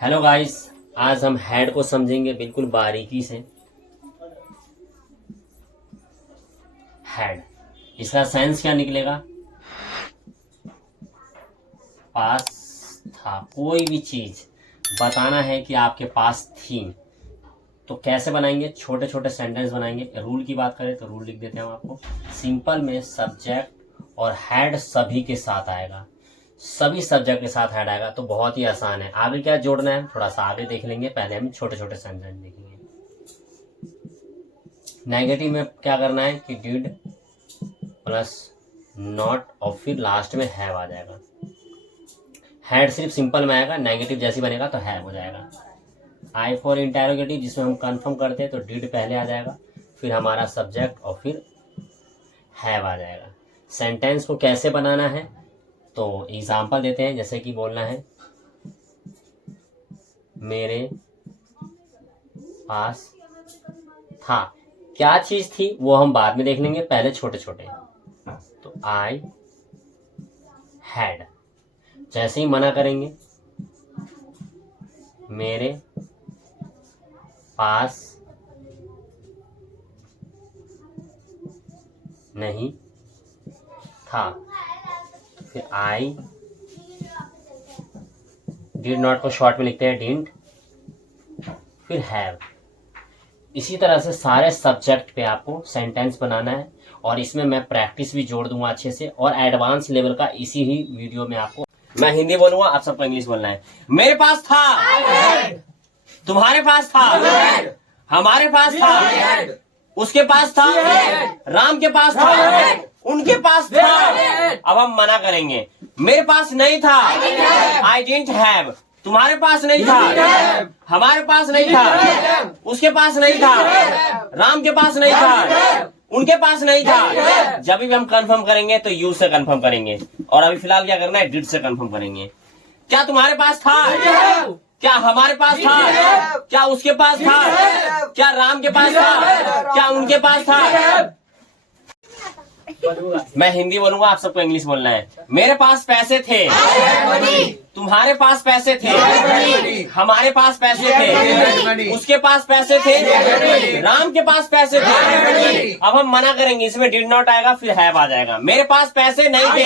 Hello guys, आज हम head को समझेंगे बिल्कुल बारीकी से। हेड, इसका सेंस क्या निकलेगा? पास था। कोई भी चीज बताना है कि आपके पास थी, तो कैसे बनाएंगे? छोटे छोटे सेंटेंस बनाएंगे। रूल की बात करें तो रूल लिख देते हैं हम आपको। सिंपल में सब्जेक्ट और हेड सभी के साथ आएगा, सभी सब्जेक्ट के साथ हेड आएगा, तो बहुत ही आसान है। आगे क्या जोड़ना है थोड़ा सा आगे देख लेंगे, पहले हम छोटे छोटे सेंटेंस देखेंगे। नेगेटिव में क्या करना है कि डिड प्लस नॉट और फिर लास्ट में हैव आ जाएगा। हेड सिर्फ सिंपल में आएगा, नेगेटिव जैसी बनेगा तो हैव हो जाएगा। आई फॉर इंटेरोगेटिव जिसमें हम कंफर्म करते हैं तो डिड पहले आ जाएगा, फिर हमारा सब्जेक्ट और फिर हैव आ जाएगा। सेंटेंस को कैसे बनाना है तो एग्जाम्पल देते हैं। जैसे कि बोलना है मेरे पास था। क्या चीज थी वो हम बाद में देख लेंगे, पहले छोटे छोटे। तो आई हैड, जैसे ही मना करेंगे मेरे पास नहीं था। फिर आई डिड नॉट को शॉर्ट में लिखते हैं डिडंट, फिर हैव। इसी तरह से सारे सब्जेक्ट पे आपको सेंटेंस बनाना है, और इसमें मैं प्रैक्टिस भी जोड़ दूंगा अच्छे से, और एडवांस लेवल का इसी ही वीडियो में आपको। मैं हिंदी बोलूंगा, आप सबको इंग्लिश बोलना है। मेरे पास था, तुम्हारे पास था, हमारे पास था, उसके पास था, राम के पास था, उनके पास था। अब हम मना करेंगे, मेरे पास नहीं था, आई डिडंट हैव। तुम्हारे पास नहीं था, हमारे पास नहीं था, उसके पास नहीं था, राम के पास नहीं था, उनके पास नहीं था। जब भी हम कंफर्म करेंगे तो यू से कंफर्म करेंगे, और अभी फिलहाल क्या करना है, डिड से कंफर्म करेंगे। क्या तुम्हारे पास था? क्या हमारे पास था? क्या उसके पास था? क्या राम के पास था? क्या उनके पास था? मैं हिंदी बोलूंगा, आप सबको इंग्लिश बोलना है। मेरे पास पैसे थे, तुम्हारे पास पैसे थे, हमारे पास पैसे थे, उसके पास पैसे थे, राम के पास पैसे थे। अब हम मना करेंगे, इसमें डिड नॉट आएगा, फिर हैव आ जाएगा। मेरे पास पैसे नहीं थे,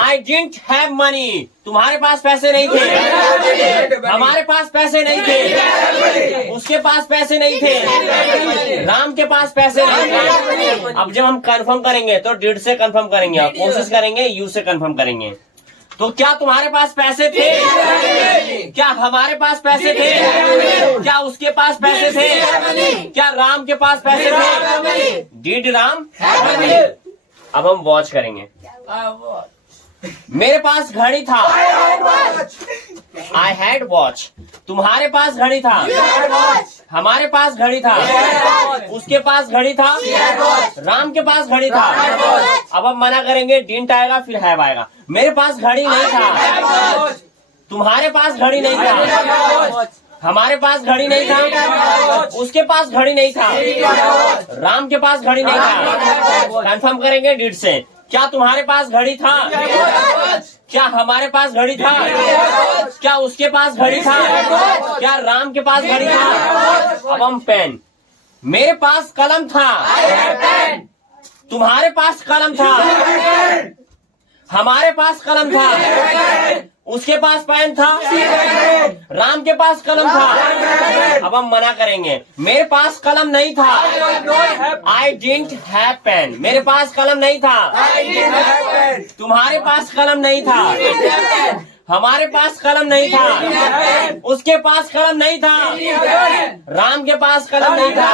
आई डिडंट हैव मनी। तुम्हारे पास पैसे नहीं थे, हमारे पास पैसे नहीं थे, उसके पास पैसे नहीं थे, राम के पास पैसे नहीं थे। अब जब हम कंफर्म करेंगे तो डिड से कंफर्म करेंगे, और कोशिश करेंगे यू से कंफर्म करेंगे। तो क्या तुम्हारे पास पैसे थे? क्या हमारे पास पैसे थे? क्या उसके पास पैसे थे? क्या राम के पास पैसे थे? डिड राम। अब हम वॉच करेंगे। मेरे पास घड़ी था, आई हैड वॉच। तुम्हारे पास घड़ी था, हमारे पास घड़ी था, उसके पास घड़ी था, राम के पास घड़ी था। अब हम मना करेंगे, डिडंट आएगा, फिर हैव आएगा। मेरे पास घड़ी नहीं था, तुम्हारे पास घड़ी नहीं था, हमारे पास घड़ी नहीं था, उसके पास घड़ी नहीं था, राम के पास घड़ी नहीं था। कंफर्म करेंगे डिड से। क्या तुम्हारे पास घड़ी था? क्या हमारे पास घड़ी था? क्या उसके पास घड़ी था? क्या राम के पास घड़ी था? अब हम पेन। मेरे पास कलम था, तुम्हारे पास कलम था, हमारे पास कलम था, उसके पास पेन था, राम के पास कलम था। अब हम मना करेंगे, मेरे पास कलम नहीं था, आई डिडंट हैव पेन। मेरे पास कलम नहीं था, तुम्हारे पास कलम नहीं था, हमारे पास कलम नहीं था, उसके पास कलम नहीं था, राम के पास कलम नहीं था।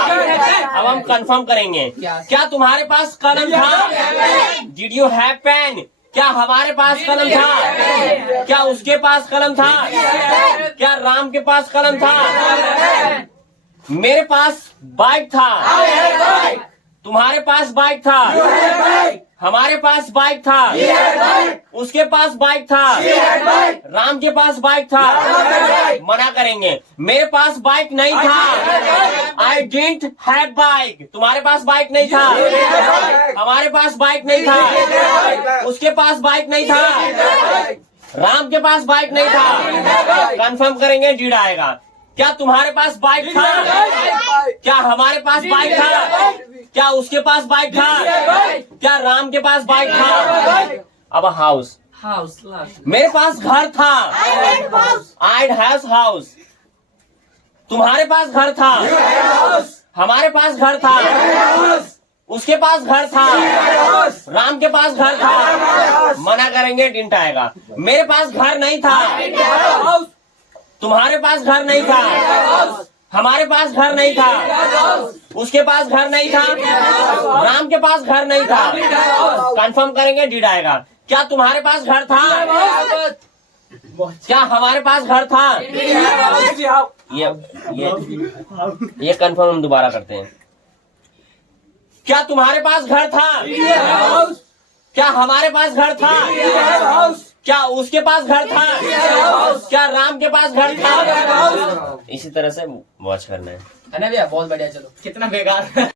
अब हम कंफर्म करेंगे, क्या तुम्हारे पास कलम था? Did you have pen? क्या हमारे पास कलम था? क्या उसके पास कलम था? क्या राम के पास कलम था? मेरे पास बाइक था, तुम्हारे पास बाइक था, हमारे पास बाइक था, उसके पास बाइक था, राम के पास बाइक था। मना करेंगे, मेरे पास बाइक नहीं था, आई डिडंट हैव बाइक। तुम्हारे पास बाइक नहीं था, हमारे पास बाइक नहीं था, उसके पास बाइक नहीं था, राम के पास बाइक नहीं था। कंफर्म करेंगे, डीड आएगा। क्या तुम्हारे पास बाइक था? क्या हमारे पास बाइक था? क्या उसके पास बाइक था? क्या राम के पास बाइक था? अब हाउस, मेरे पास घर था। I have house. तुम्हारे पास घर था, हमारे पास घर था, उसके पास घर था, राम के पास घर था। मना करेंगे, डिंट आएगा। मेरे पास घर नहीं था, तुम्हारे पास घर नहीं था, हमारे पास घर नहीं था, उसके पास घर नहीं था, राम के पास घर नहीं था। कंफर्म करेंगे, डिड आएगा। क्या तुम्हारे पास घर था? क्या हमारे पास घर था? ये कंफर्म हम दोबारा करते हैं। क्या तुम्हारे पास घर था? क्या हमारे पास घर था? क्या उसके पास घर था? क्या राम के पास घर था? इसी तरह से वॉच करना है ना भैया, बहुत बढ़िया। चलो, कितना बेकार